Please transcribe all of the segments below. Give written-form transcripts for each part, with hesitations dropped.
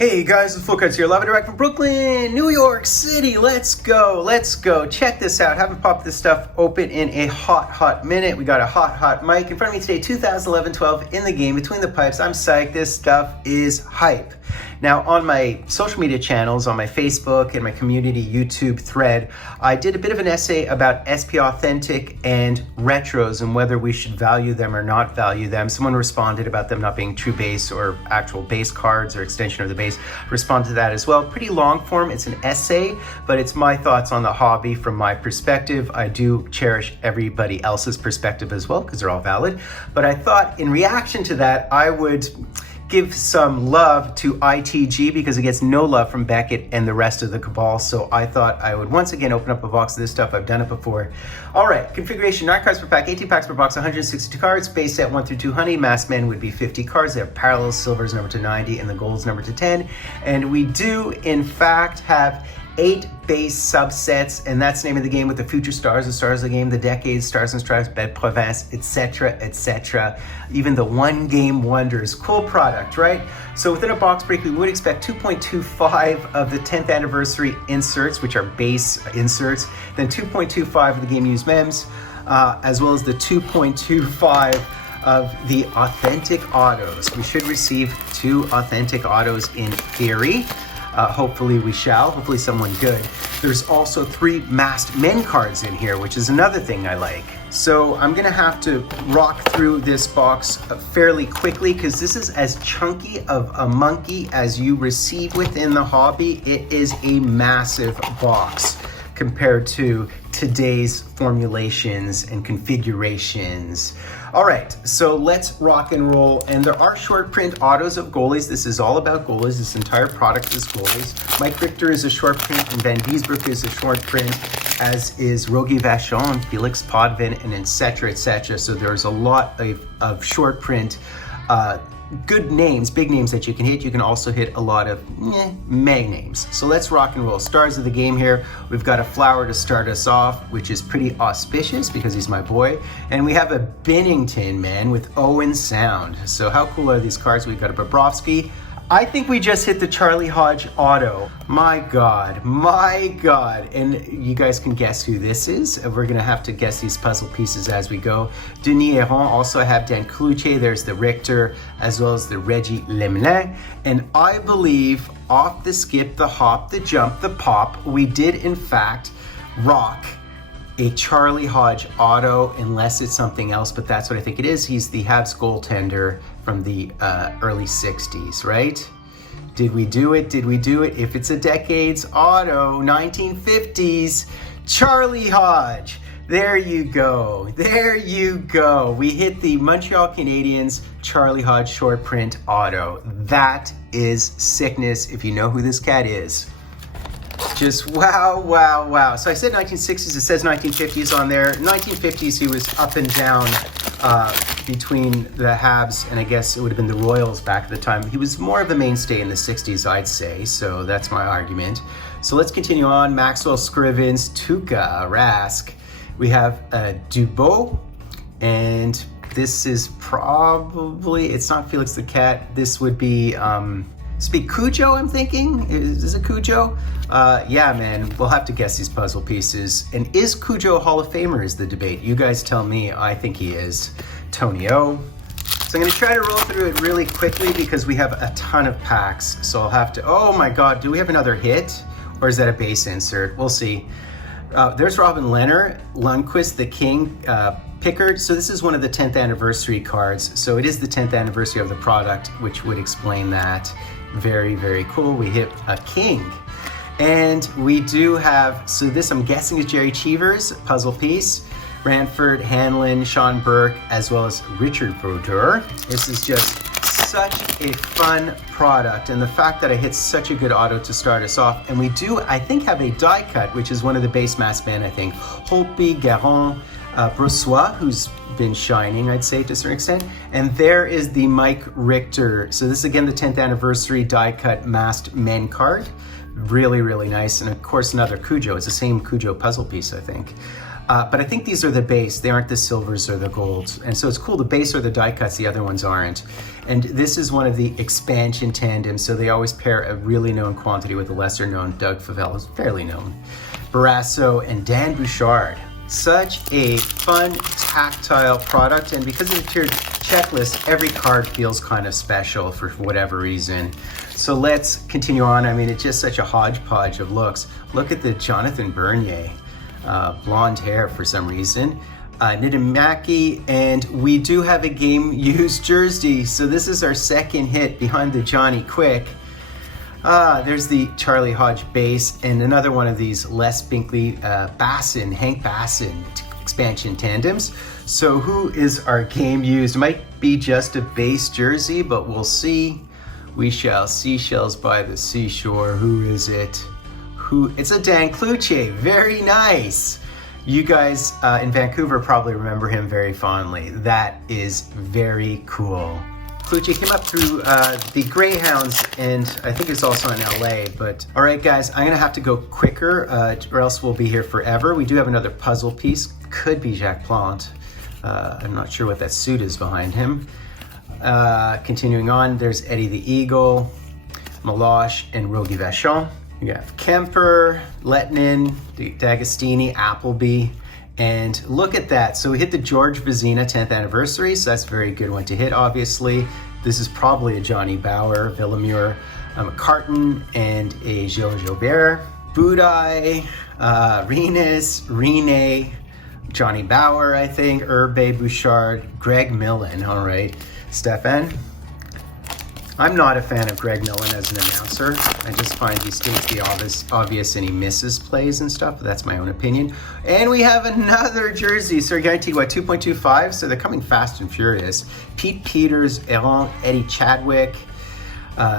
Hey guys, it's Fultoncards here, live and direct from Brooklyn, New York City. Let's go. Check this out. Haven't popped this stuff open in a hot minute. We got a hot mic in front of me today, 2011-12 in the game, between the pipes. I'm psyched. This stuff is hype. Now, on my social media channels, on my Facebook and my community YouTube thread, I did a bit of an essay about SP Authentic and retros and whether we should value them or not value them. Someone responded about them not being true base or actual base cards or extension of the base. Respond to that as well. Pretty long form. It's an essay, but it's my thoughts on the hobby from my perspective. I do cherish everybody else's perspective as well because they're all valid. But I thought in reaction to that, I would give some love to ITG because it gets no love from Beckett and the rest of the cabal. So I thought I would once again open up a box of this stuff. I've done it before. All right, configuration, 9 cards per pack, 18 packs per box, 162 cards. Base set 1 through 200. Masked men would be 50 cards. They have parallels, silvers number to 90, and the golds number to 10. And we do, in fact, have 8 base subsets, and that's the name of the game with the future stars, the stars of the game, the decades, stars and stripes, belle province, etc. Even the one game wonders. Cool product, right? So within a box break, we would expect 2.25 of the 10th anniversary inserts, which are base inserts, then 2.25 of the game used mems, as well as the 2.25 of the authentic autos. We should receive 2 authentic autos in theory. Hopefully we shall, hopefully someone good. There's also 3 masked men cards in here, which is another thing I like. So I'm gonna have to rock through this box fairly quickly because this is as chunky of a monkey as you receive within the hobby. It is a massive box compared to today's formulations and configurations. All right, so let's rock and roll. And there are short print autos of goalies. This is all about goalies. This entire product is goalies. Mike Richter is a short print, and Van Diesbroek is a short print, as is Rogie Vachon, Felix Potvin, and etc. So there's a lot of short print good names, big names that you can hit. You can also hit a lot of meh names. So let's rock and roll. Stars of the game here. We've got a Flower to start us off, which is pretty auspicious because he's my boy. And we have a Binnington, man, with Owen Sound. So how cool are these cards? We've got a Bobrovsky. I think we just hit the Charlie Hodge auto. My God. And you guys can guess who this is. We're gonna have to guess these puzzle pieces as we go. Denis Heron, also I have Dan Cloutier, there's the Richter, as well as the Reggie Lemelin. And I believe off the skip, the hop, the jump, the pop, we did in fact rock a Charlie Hodge auto, unless it's something else, but that's what I think it is. He's the Habs goaltender from the early 60s, right? Did we do it? If it's a decades auto, 1950s, Charlie Hodge. There you go. We hit the Montreal Canadiens Charlie Hodge short print auto. That is sickness if you know who this cat is. Just wow. So I said 1960s, it says 1950s on there. 1950s, he was up and down between the Habs and I guess it would have been the Royals back at the time. He was more of a mainstay in the 60s, I'd say. So that's my argument. So let's continue on. Maxwell Scrivens, Tuukka Rask. We have Dubois, and this is probably, it's not Felix the Cat. This would be, Cujo, I'm thinking? Is it Cujo? Yeah, man, we'll have to guess these puzzle pieces. And is Cujo a Hall of Famer is the debate. You guys tell me. I think he is. Tony O. So I'm gonna try to roll through it really quickly because we have a ton of packs. So I'll have to, oh my God, do we have another hit? Or is that a base insert? We'll see. There's Robin Lehner, Lundqvist, the King, Pickard. So this is one of the 10th anniversary cards. So it is the 10th anniversary of the product, which would explain that. Very cool. We hit a King. And we do have, so this I'm guessing is Jerry Cheever's puzzle piece. Ranford, Hanlon, Sean Burke, as well as Richard Brodeur. This is just such a fun product. And the fact that I hit such a good auto to start us off. And we do, I think, have a die cut, which is one of the base mass band, I think. Holtby, Garon, Brossois, who's been shining, I'd say, to a certain extent. And there is the Mike Richter. So this is, again, the 10th anniversary die-cut masked men card. Really nice. And, of course, another Cujo. It's the same Cujo puzzle piece, I think. But I think these are the base. They aren't the silvers or the golds. And so it's cool. The base are the die cuts. The other ones aren't. And this is one of the expansion tandems. So they always pair a really known quantity with a lesser known. Doug Favela's fairly known. Barrasso and Dan Bouchard. Such a fun, tactile product. And because of the tiered checklist, every card feels kind of special for whatever reason. So let's continue on. I mean, it's just such a hodgepodge of looks. Look at the Jonathan Bernier. Blonde hair for some reason. Nidamaki, and we do have a game used jersey. So this is our second hit behind the Johnny Quick. There's the Charlie Hodge base and another one of these Les Binkley Hank Bassin expansion tandems. So who is our game used? Might be just a base jersey, but we'll see. We shall. Seashells by the seashore. Who is it? It's a Dan Cluche. Very nice. You guys in Vancouver probably remember him very fondly. That is very cool. Cluche came up through the Greyhounds, and I think it's also in LA. But all right, guys, I'm gonna have to go quicker, or else we'll be here forever. We do have another puzzle piece. Could be Jacques Plante. I'm not sure what that suit is behind him. Continuing on, there's Eddie the Eagle, Meloche, and Rogie Vachon. We have Kemper, Lettinen, D'Agostini, Appleby, and look at that. So we hit the George Vizina 10th anniversary, so that's a very good one to hit, obviously. This is probably a Johnny Bauer, Villemure, McCartan, and a Gilles Gilbert. Budai, Renus, Rene, Johnny Bauer, I think, Hervé Bouchard, Greg Millen, all right. Stefan. I'm not a fan of Greg Millen as an announcer. I just find he states the obvious and he misses plays and stuff, but that's my own opinion. And we have another jersey. So we're guaranteed, what, 2.25? So they're coming fast and furious. Pete Peters, Eddie Chadwick,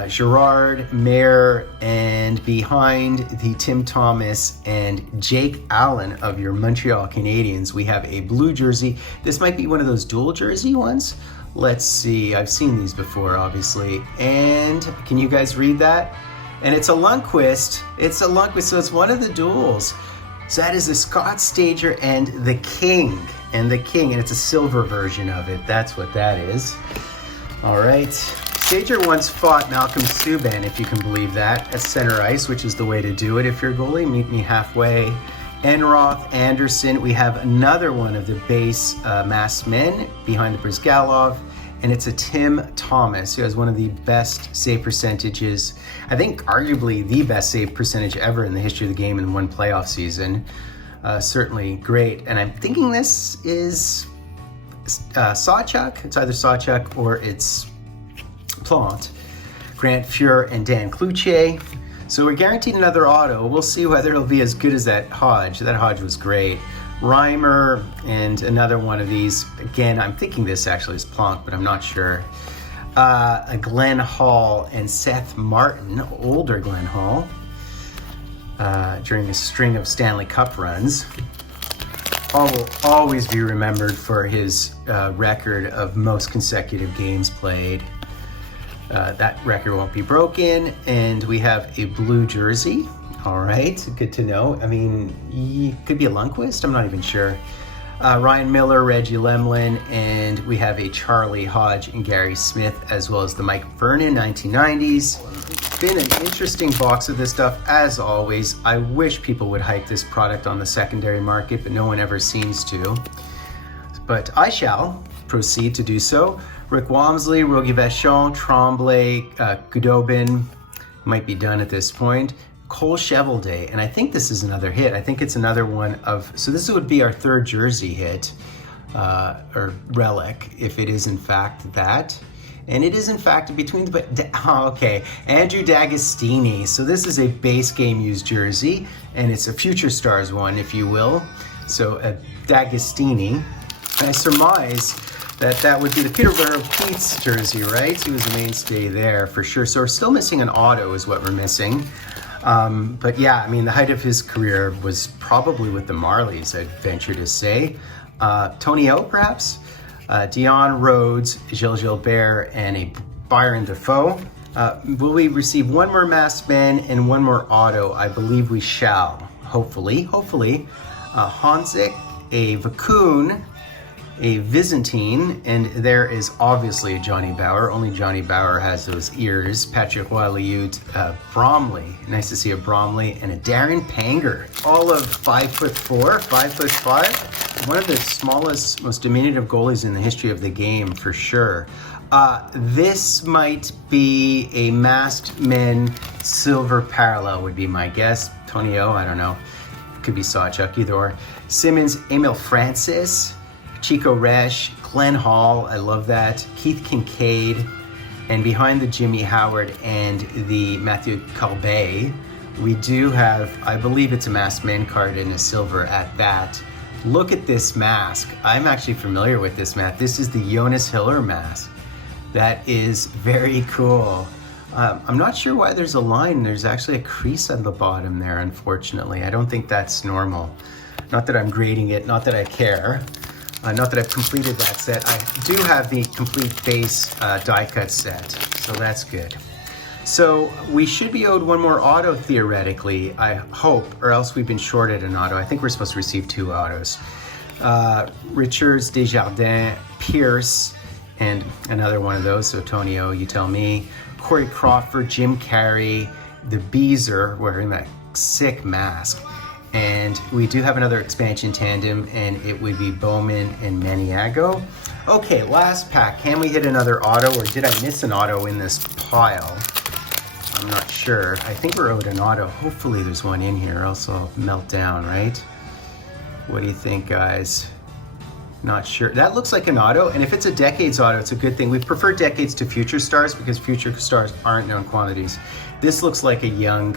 Gerard, Mayer, and behind the Tim Thomas and Jake Allen of your Montreal Canadiens, we have a blue jersey. This might be one of those dual jersey ones. Let's see, I've seen these before, obviously. And can you guys read that? And it's a Lundqvist. It's a Lundqvist, so it's one of the duels. So that is the Scott Stager and the King. And it's a silver version of it. That's what that is. All right. Stager once fought Malcolm Subban, if you can believe that, at center ice, which is the way to do it if you're a goalie. Meet me halfway. Enroth, Anderson, we have another one of the base masked men behind the Brizgalov, and it's a Tim Thomas, who has one of the best save percentages, I think arguably the best save percentage ever in the history of the game in one playoff season. Certainly great, and I'm thinking this is Sawchuk. It's either Sawchuk or it's Plante. Grant Fuhr and Dan Cluche. So we're guaranteed another auto. We'll see whether it'll be as good as that Hodge. That Hodge was great. Reimer and another one of these. Again, I'm thinking this actually is Plante, but I'm not sure. A Glenn Hall and Seth Martin, older Glenn Hall, during a string of Stanley Cup runs. Hall will always be remembered for his record of most consecutive games played. That record won't be broken, and we have a blue jersey. All right, good to know. I mean, he could be a Lundqvist, I'm not even sure. Ryan Miller, Reggie Lemlin, and we have a Charlie Hodge and Gary Smith, as well as the Mike Vernon 1990s. It's been an interesting box of this stuff, as always. I wish people would hype this product on the secondary market, but no one ever seems to. But I shall proceed to do so. Rick Walmsley, Rogie Vachon, Tremblay, Gudobin might be done at this point. Cole Chevelday, and I think this is another hit. I think it's another one of, so this would be our third jersey hit, or relic, if it is in fact that. And it is in fact between the, okay, Andrew D'Agostini. So this is a base game used jersey, and it's a Future Stars one, if you will. So a D'Agostini. And I surmise that would be the Peterborough Pete's jersey, right? He was the mainstay there for sure. So we're still missing an auto is what we're missing. But yeah, I mean, the height of his career was probably with the Marlies, I'd venture to say. Tony O, perhaps? Dion Rhodes, Gilles Gilbert, and a Byron Defoe. Will we receive one more masked man and one more auto? I believe we shall, hopefully. Honzik, a Vicune, a Byzantine, and there is obviously a Johnny Bauer. Only Johnny Bauer has those ears. Patrick Wailliut, Bromley. Nice to see a Bromley and a Darren Panger. All of 5'4", 5'5". One of the smallest, most diminutive goalies in the history of the game, for sure. This might be a masked men silver parallel would be my guess. Tony O, I don't know. Could be Sawchuck, either or. Simmons, Emil Francis, Chico Resch, Glenn Hall, I love that. Keith Kincaid, and behind the Jimmy Howard and the Mathieu Corbet, we do have, I believe it's a masked men card in a silver at that. Look at this mask. I'm actually familiar with this mask. This is the Jonas Hiller mask. That is very cool. I'm not sure why there's a line. There's actually a crease on the bottom there, unfortunately. I don't think that's normal. Not that I'm grading it, not that I care. Not that I've completed that set. I do have the complete base die cut set, so that's good. So we should be owed one more auto theoretically, I hope, or else we've been shorted an auto. I think we're supposed to receive 2 autos. Richards, Desjardins, Pierce, and another one of those, so Tonio, you tell me. Corey Crawford, Jim Carrey, the Beezer wearing that sick mask. And we do have another expansion tandem, and it would be Bowman and Maniago. Okay, last pack. Can we hit another auto, or did I miss an auto in this pile? I'm not sure. I think we're owed an auto. Hopefully there's one in here, or else I'll melt down, right? What do you think, guys? Not sure. That looks like an auto, and if it's a Decades auto, it's a good thing. We prefer Decades to Future Stars because Future Stars aren't known quantities. This looks like a young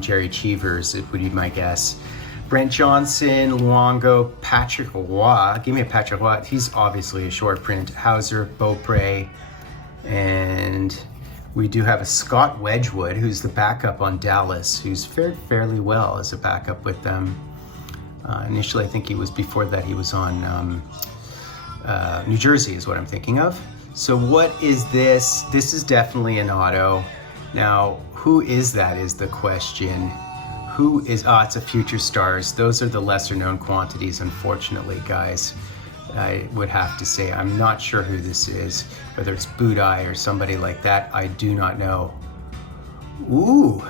Jerry Cheevers, it would be my guess. Brent Johnson, Luongo, Patrick Roy. Give me a Patrick Roy. He's obviously a short print. Hauser, Beaupre, and we do have a Scott Wedgwood, who's the backup on Dallas, who's fared fairly well as a backup with them. Initially, I think he was, before that, he was on New Jersey is what I'm thinking of. So what is this? This is definitely an auto. Now, who is that is the question. Who is, it's a Future Stars. Those are the lesser known quantities, unfortunately, guys. I would have to say, I'm not sure who this is, whether it's Budai or somebody like that, I do not know. Ooh.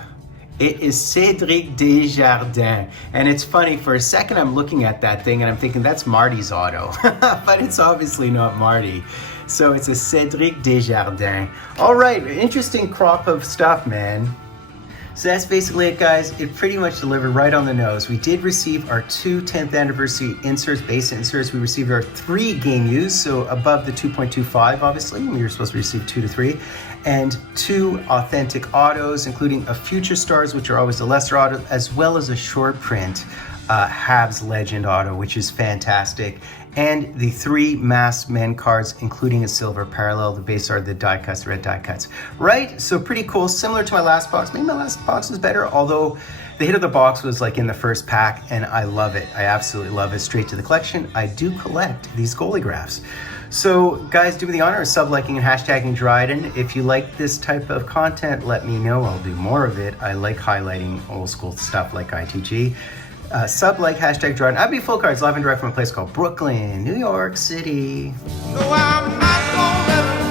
It is Cédric Desjardins. And it's funny, for a second I'm looking at that thing and I'm thinking that's Marty's auto, but it's obviously not Marty. So it's a Cédric Desjardins. All right, interesting crop of stuff, man. So that's basically it, guys. It pretty much delivered right on the nose. We did receive our 2 10th anniversary inserts, base inserts. We received our 3 game use, so above the 2.25, obviously. We were supposed to receive 2 to 3. And 2 authentic autos, including a Future Stars, which are always the lesser auto, as well as a short print Habs Legend auto, which is fantastic. And the 3 masked men cards, including a silver parallel. The base are the die cuts, red die cuts. Right? So pretty cool. Similar to my last box. Maybe my last box was better, although the hit of the box was like in the first pack, and I love it. I absolutely love it. Straight to the collection. I do collect these goalie graphs. So guys, do me the honor of sub-liking and hashtagging Dryden. If you like this type of content, let me know. I'll do more of it. I like highlighting old school stuff like ITG. Sub-like, hashtag Dryden. I'll be Fultoncards live and direct from a place called Brooklyn, New York City. No, I'm not gonna let